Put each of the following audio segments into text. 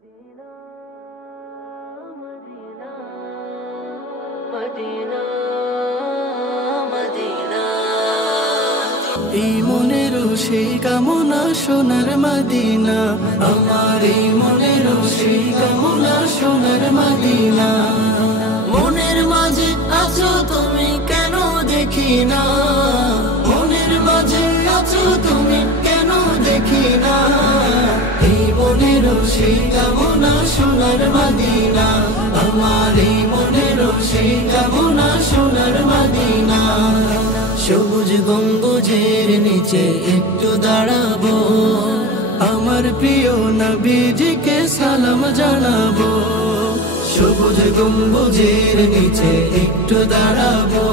Medina Medina Medina Medina এই মনের সেই কামনা সোনার মদিনা আমার এই মনের সেই কামনা সোনার মদিনা মনের মাঝে আছো তুমি কেন দেখি না মনের মাঝে আছো তুমি কেন দেখি না এই মনের সেই কামনা সোনার মদিনা আমার এই মনের সেই কামনা সোনার মদিনা সবুজ গম্বুজের নিচে একটু দাঁড়াবো আমার প্রিয় নবীজিকে সালাম জানাবো সবুজ গম্বুজের নিচে একটু দাঁড়াবো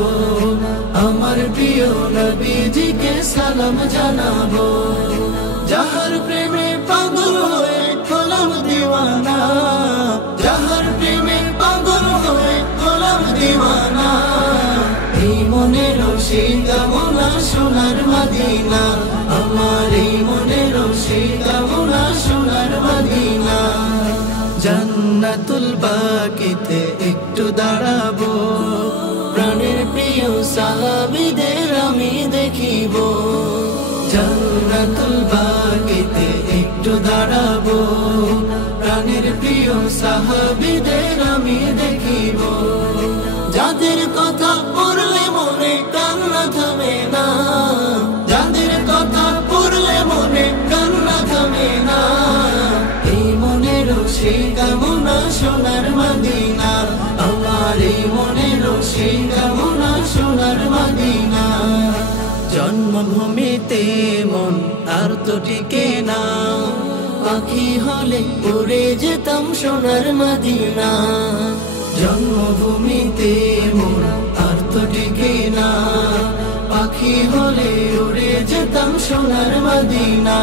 আমার প্রিয় নবীজিকে সালাম জানাবো যাহার প্রেমে পাগল হয়ে হলাম দিওয়ানা যাহার প্রেমে পাগল হয়ে হলাম দিওয়ানা এই মনের সেই কামনা সোনার মদিনা আমার এই মনের সেই কামনা সোনার মদিনা জান্নাতুল বাকিতে একটু দাঁড়াবো প্রাণের প্রিয় সাহাবীদের আমি দেখিব জান্নাতুল বাকিতে একটু দাঁড়াবো প্রাণের প্রিয় সাহাবীদের আমি দেখিব যাদের কথা পড়লে মনে কান্না থামে না যাদের কথা পড়লে মনে কান্না থামে না এই মনের সেই কামনা সোনার মদিনা আমার এই মনের সেই কামনা সোনার মদিনা জন্মভূমিতে মন আর তো টিকে না পাখি হলে উড়ে যেতাম সোনার মদিনা জন্মভূমিতে মন আর তো টিকে না পাখি হলে উড়ে যেতাম সোনার মদিনা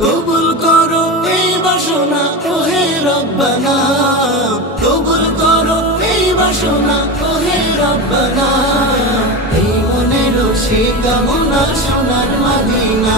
কবুল করো এই বাসনা ওহে রব্বানা কবুল করো এই বাসনা ওহে রব্বানা এই মনের সেই কামনা সোনার মদিনা